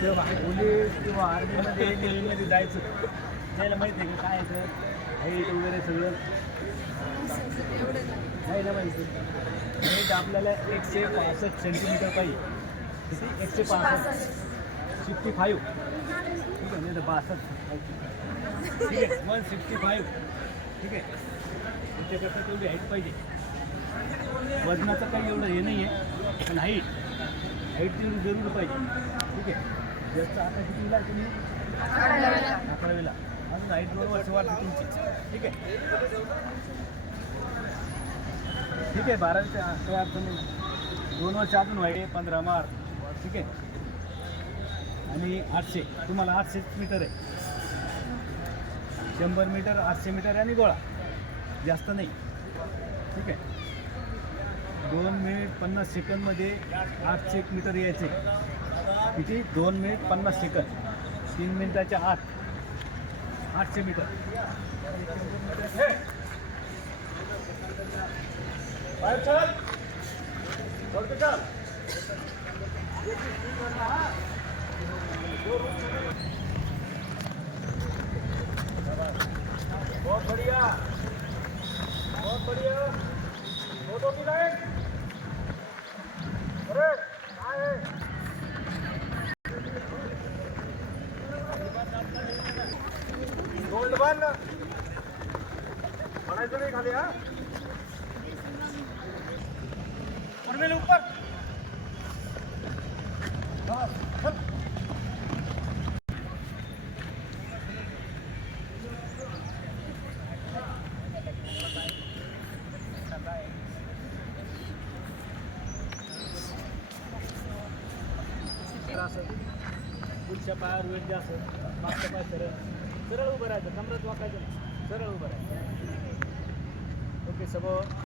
तेव्हा पोलीस किंवा आर्मीमध्ये नेव्हीमध्ये जायचं. त्याला माहिती आहे का काय आहे हाईट वगैरे सगळं. नाही ना माहिती. हाईट आपल्याला एकशे पासष्ट सेंटीमीटर पाहिजे. एकशे पासष्ट. सिक्स्टी फाईव्ह ठीक आहे नाही तर बासष्ट. ठीक आहे वन सिक्स्टी फाईव्ह ठीक आहे. त्याच्याकरता तेवढी हाईट पाहिजे. वजनाचं काही एवढं हे नाही आहे पण हाईट हाईट तेवढी जरूर पाहिजे. ठीक आहे. ज्याचं आता कितीला आहे तुम्ही अकरावीला. अजून नाईट दोन वर्ष वाढते तुमची. ठीक आहे. ठीक आहे बारावी काही अडचण नाही. दोन वर्ष अजून व्हायचे पंधरा मार्च ठीक आहे. आणि आठशे. तुम्हाला आठशे मीटर आहे. शंभर मीटर आठशे मीटर आणि गोळा. जास्त नाही. ठीक आहे. दोन मिनिट पन्नास सेकंदमध्ये आठशे एक मीटर यायचे. किती? दोन मिनिट, पन्नास सेकंद. तीन मिनिटाच्या आत. आठशे मीटर. बहुत बढ़िया। बहुत बढ़िया। फ़ोटो की गोल्ड नाही खाली हा. पडलेले ऊपर पुढच्या पायावर वेट जास्त मागच्या पाय सरळ सरळ उभं राहायचं कमरात वाकायचं नाही. सरळ उभं राहायचं. ओके सब.